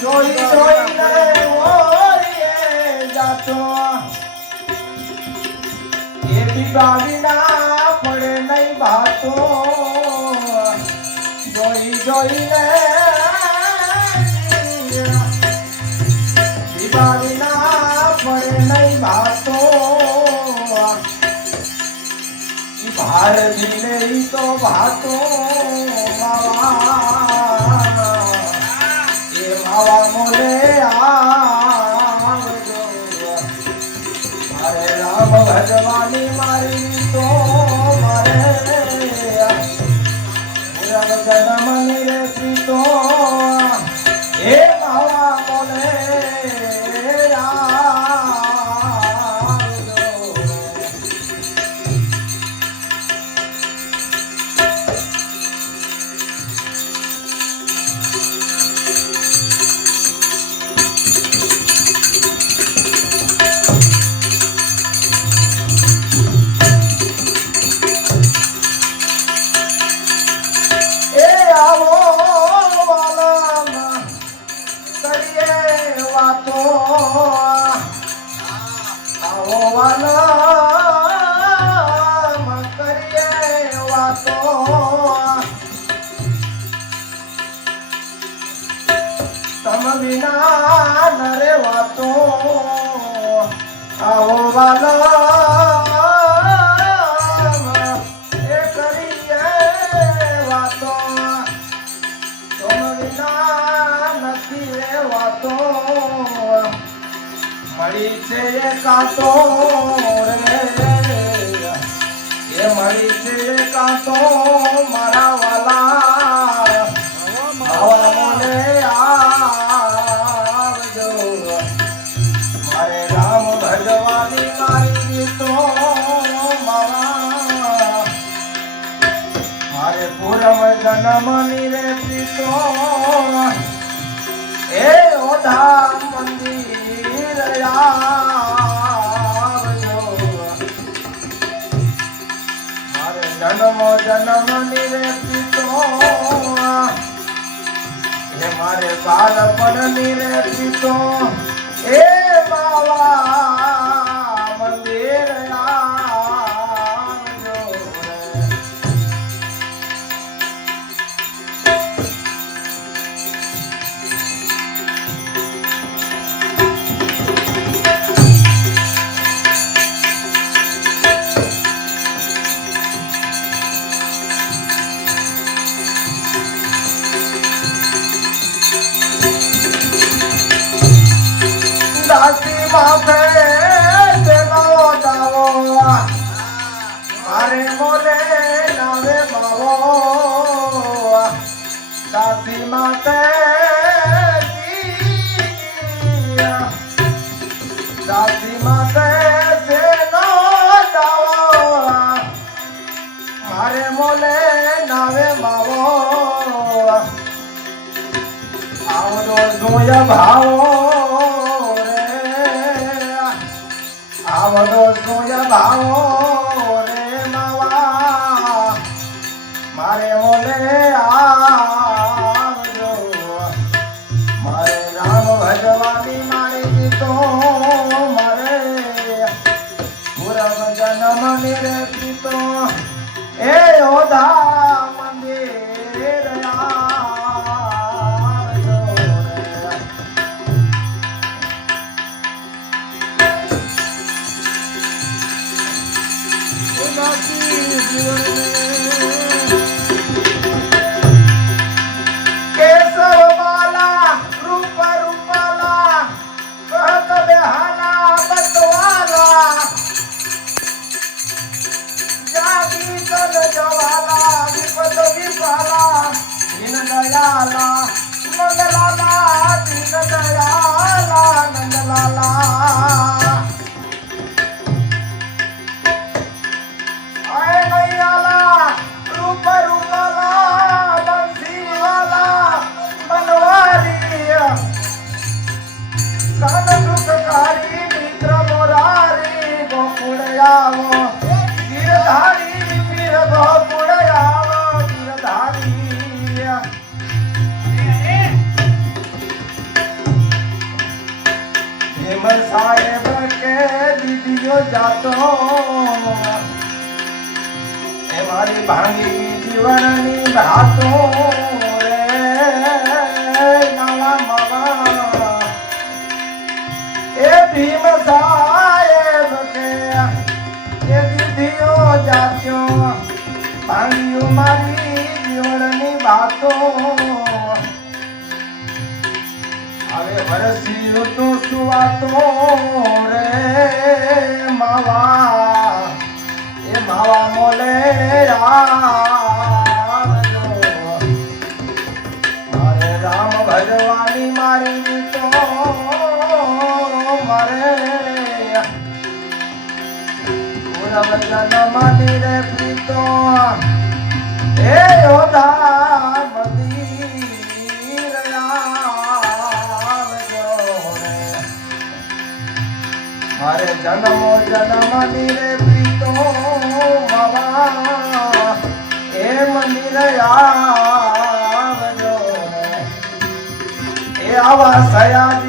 જોઈ જોઈને ઓરીએ જાતો એ બિગાડી ના ઈ ભાર ધીને ઈ તો ભાતો માવા એ માવા મોલે આવજો. મારે રામ ભગવાની મારી તો મારે. રંગ વિના નરે વાતો. આવો વાલામાં મળી છે કાંટો રે. એ મળી છે કાંટો મારા વાલા. આવા મને આવજો. મારે રામ ભજવાની મારી તો મારા. મારે પૂરમ જન્મ નિરે પીતો એ મંદિર જન્મ જન્મ નિરે પીતો એ મારે બાળપણ નિરે પીતો એ બાવા ભાવો રે આવડો જોય ભાવો રે માવા મારે ઓલે દિન દયાલા નંદલાલા દિન દયાલા આય મારી ભાંગી જીવનની ભાતો રે. માવા માવા એ ભીમ સાહેબ કે એ દીધીઓ જાત્યો ભાંગ્યું મારી જીવનની વાતો. હવે વરસ્યું તો સુવાતો રે માવા પૂરબ જન્મની રે પ્રીતો. હે યોધા મારે જન્મો જન્મની રે પ્રીતો, બાબા. એ મંદિર આવજો એ આવા સયાજીને